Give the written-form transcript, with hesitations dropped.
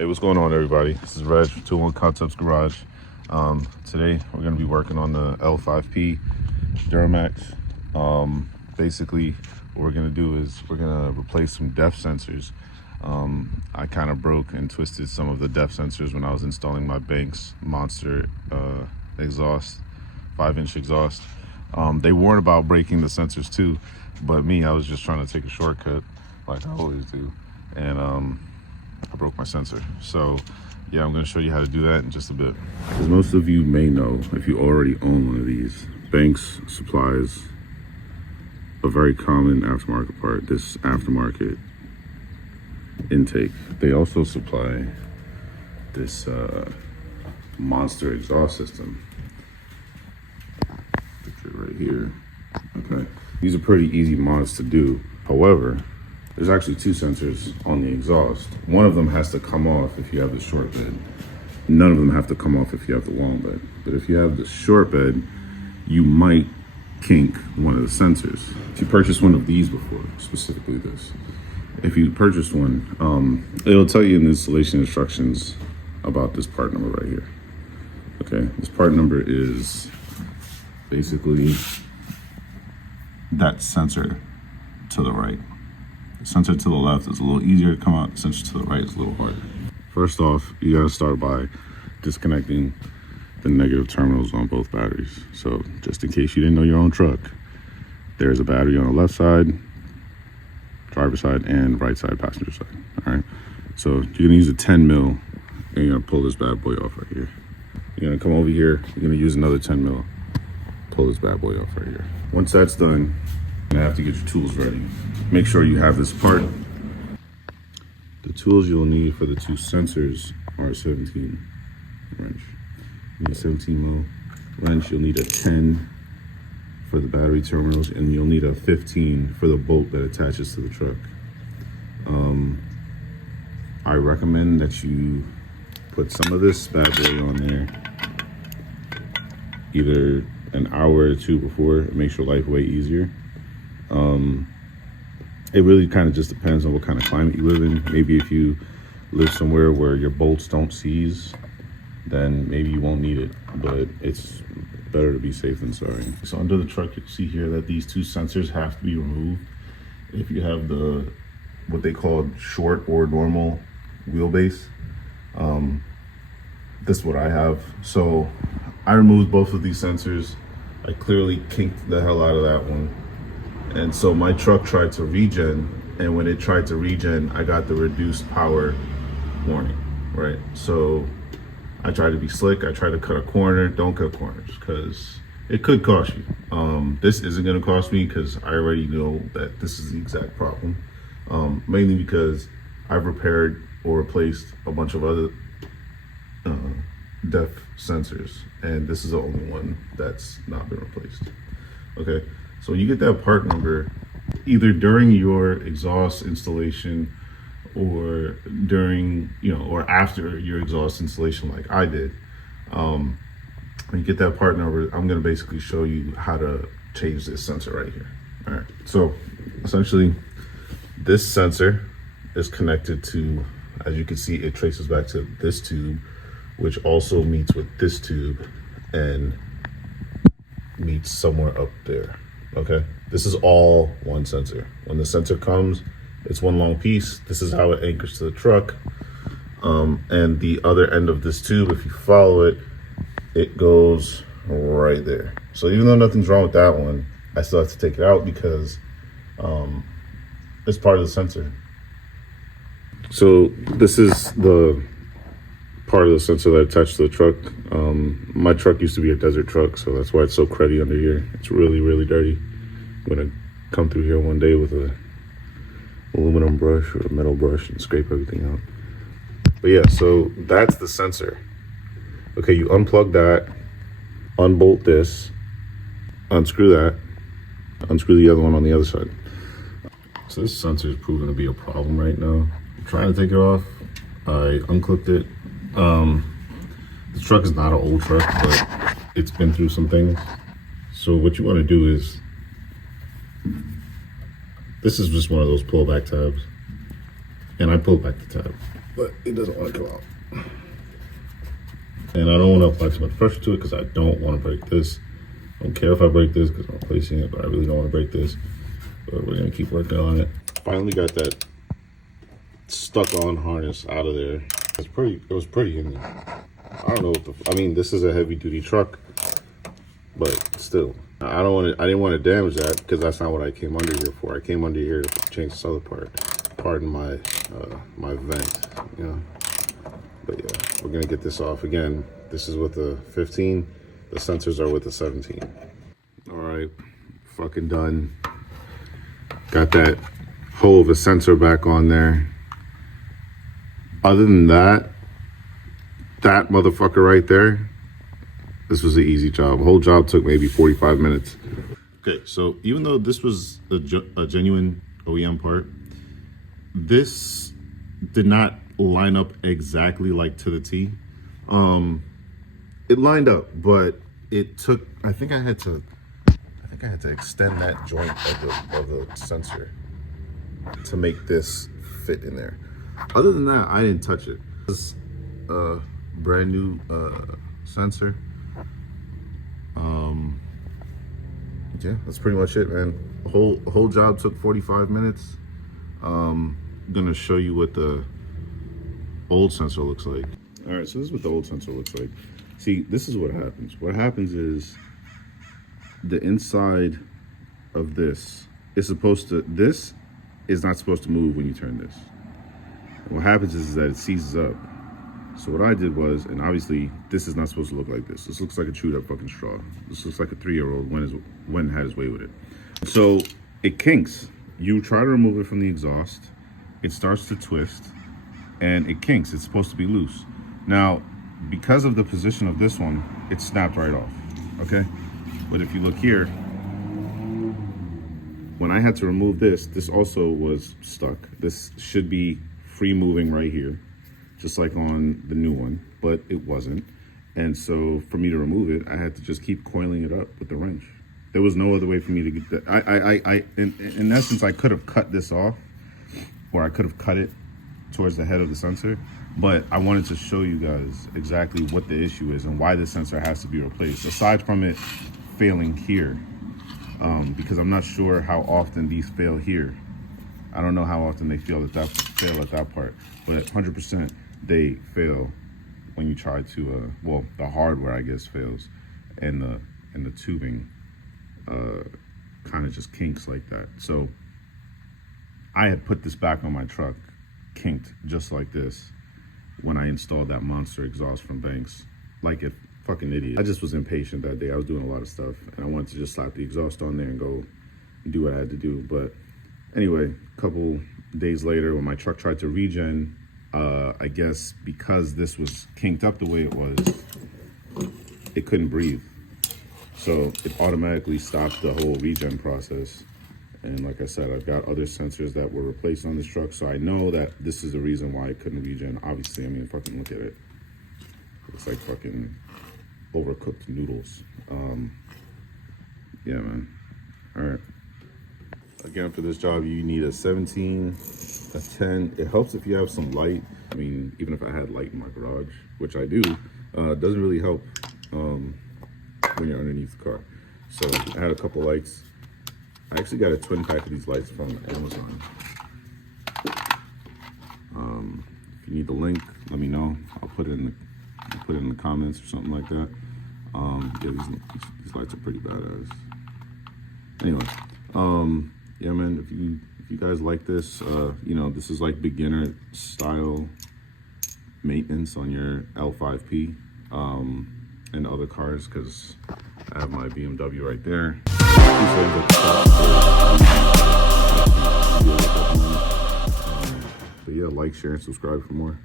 Hey, what's going on, everybody? This is Reg from 201 Concepts Garage. Today we're going to be working on the L5P Duramax. Basically, what we're going to do is we're going to replace some depth sensors. I kind of broke and twisted some of the depth sensors when I was installing my Banks Monster exhaust, 5-inch exhaust. They warned about breaking the sensors too, but me, I was just trying to take a shortcut like I always do, and I broke my sensor. So yeah, I'm going to show you how to do that in just a bit. As most of you may know, if you already own one of these, Banks supplies a very common aftermarket part, this aftermarket intake. They also supply this Monster exhaust system. Picture it right here. Okay, these are pretty easy mods to do. However, there's actually two sensors on the exhaust. One of them has to come off if you have the short bed. None of them have to come off if you have the long bed. But if you have the short bed, you might kink one of the sensors. If you purchase one of these before, specifically this, if you purchased one, it'll tell you in the installation instructions about this part number right here. Okay, this part number is basically that sensor to the right. The sensor to the left is a little easier to come out. The sensor to the right is a little harder. First off, you gotta start by disconnecting the negative terminals on both batteries. So just in case you didn't know your own truck, there's a battery on the left side, driver side, and right side, passenger side. All right. So you're gonna use a 10 mil, and you're gonna pull this bad boy off right here. You're gonna come over here. You're gonna use another 10 mil, pull this bad boy off right here. Once that's done, you're gonna have to get your tools ready. Make sure you have this part. The tools you'll need for the two sensors are a 17 wrench. You need a 17 mil wrench. You'll need a 10 for the battery terminals, and you'll need a 15 for the bolt that attaches to the truck. I recommend that you put some of this bad boy on there either an hour or two before. It makes your life way easier. It really kind of just depends on what kind of climate you live in. Maybe if you live somewhere where your bolts don't seize, then maybe you won't need it, but it's better to be safe than sorry. So under the truck, you can see here that these two sensors have to be removed. If you have the, what they call short or normal wheelbase, this is what I have. So I removed both of these sensors. I clearly kinked the hell out of that one. And so my truck tried to regen, and when it tried to regen, I got the reduced power warning, right? So I tried to be slick. I tried to cut a corner. Don't cut corners, because it could cost you. This isn't going to cost me because I already know that this is the exact problem. Mainly because I've repaired or replaced a bunch of other depth sensors, and this is the only one that's not been replaced. Okay, so you get that part number either during your exhaust installation or during, or after your exhaust installation like I did. When you get that part number, I'm going to basically show you how to change this sensor right here. All right, so essentially this sensor is connected to, as you can see, it traces back to this tube, which also meets with this tube and meets somewhere up there. Okay, this is all one sensor. When the sensor comes, it's one long piece. This is how it anchors to the truck. And the other end of this tube, if you follow it, it goes right there. So even though nothing's wrong with that one, I still have to take it out because it's part of the sensor. So this is the part of the sensor that attached to the truck. My truck used to be a desert truck, so that's why it's so cruddy under here. It's really, really dirty. I'm gonna come through here one day with a aluminum brush or a metal brush and scrape everything out. But yeah, so that's the sensor. Okay, you unplug that, unbolt this, unscrew that, unscrew the other one on the other side. So this sensor is proving to be a problem right now. I'm trying to take it off. I unclipped it. This truck is not an old truck, but it's been through some things. So what you want to do is, this is just one of those pullback tabs, and I pulled back the tab. but it doesn't want to come out. And I don't want to apply too much pressure to it because I don't want to break this. I don't care if I break this because I'm replacing it, but I really don't want to break this. But we're going to keep working on it. Finally got that stuck on harness out of there. It was pretty in there. I don't know what I mean, this is a heavy duty truck, but still, I didn't want to damage that because that's not what I came under here for. I came under here to change this other part. Pardon my my vent, you know. But yeah, we're gonna get this off again. This is with the 15. The sensors are with the 17. All right, fucking done. Got that hole of a sensor back on there. Other than that motherfucker right there, this was an easy job. The whole job took maybe 45 minutes. Okay, so even though this was a genuine OEM part, this did not line up exactly like to the T. It lined up, but it took, I think I had to extend that joint of the sensor to make this fit in there. Other than that, I didn't touch it. This brand new sensor. Yeah, that's pretty much it, man. The whole job took 45 minutes. I'm gonna show you what the old sensor looks like. All right, so this is what the old sensor looks like. See, this is what happens. What happens is the inside of this is this is not supposed to move when you turn this. And what happens is that it seizes up. So what I did was, and obviously this is not supposed to look like this. This looks like a chewed up fucking straw. This looks like a 3-year-old when had his way with it. So it kinks. You try to remove it from the exhaust, it starts to twist, and it kinks. It's supposed to be loose. Now, because of the position of this one, it snapped right off, okay? But if you look here, when I had to remove this also was stuck. This should be free moving right here, just like on the new one, but it wasn't. And so for me to remove it, I had to just keep coiling it up with the wrench. There was no other way for me to get that. In essence, I could have cut this off, or I could have cut it towards the head of the sensor, but I wanted to show you guys exactly what the issue is and why this sensor has to be replaced, aside from it failing here, because I'm not sure how often these fail here. I don't know how often they fail at that part, but 100% they fail when you try to, well, the hardware, I guess, fails, and the tubing kind of just kinks like that. So I had put this back on my truck, kinked just like this, when I installed that monster exhaust from Banks, like a fucking idiot. I just was impatient that day. I was doing a lot of stuff, and I wanted to just slap the exhaust on there and go do what I had to do. But anyway, a couple days later, when my truck tried to regen, I guess because this was kinked up the way it was, it couldn't breathe. So it automatically stopped the whole regen process. And like I said, I've got other sensors that were replaced on this truck, so I know that this is the reason why it couldn't regen. Obviously, I mean, fucking look at it. It's like fucking overcooked noodles. Yeah, man. All right. Again, for this job, you need a 17, a 10. It helps if you have some light. I mean, even if I had light in my garage, which I do, it doesn't really help when you're underneath the car. So I had a couple lights. I actually got a twin pack of these lights from Amazon. If you need the link, let me know. I'll put it in the comments or something like that. Yeah, these lights are pretty badass. Anyway, yeah, man. If you guys like this, you know, this is like beginner style maintenance on your L5P and other cars, because I have my BMW right there. But yeah, like, share, and subscribe for more.